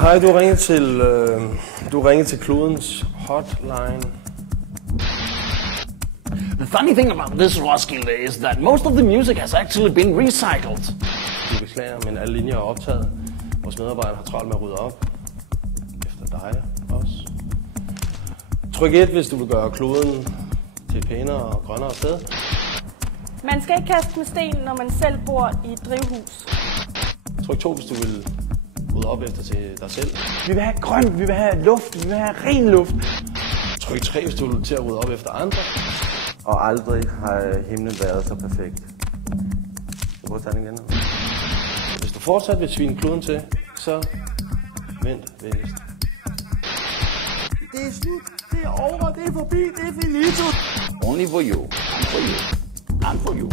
Hej, du ringer til klodens hotline. The funny thing about this Roskilde is that most of the music has actually been recycled. Vi beklager, men alle linjer er optaget. Vores medarbejdere har travlt med at rydde op. Efter dig også. Tryk 1, hvis du vil gøre kloden til et pænere og grønnere sted. Man skal ikke kaste med sten, når man selv bor i et drivhus. Tryk 2, hvis du vil rydde op efter til dig selv. Vi vil have grønt, vi vil have luft, vi vil have ren luft. Tryk 3, hvis du vil til at rydde op efter andre. Og aldrig har himlen været så perfekt. Så prøv at tage den igen. Hvis du fortsat vil svine kloden til, så vent venligst. Det er slut, det er over, det er forbi, det er finito. Only for you, and for you, and for you.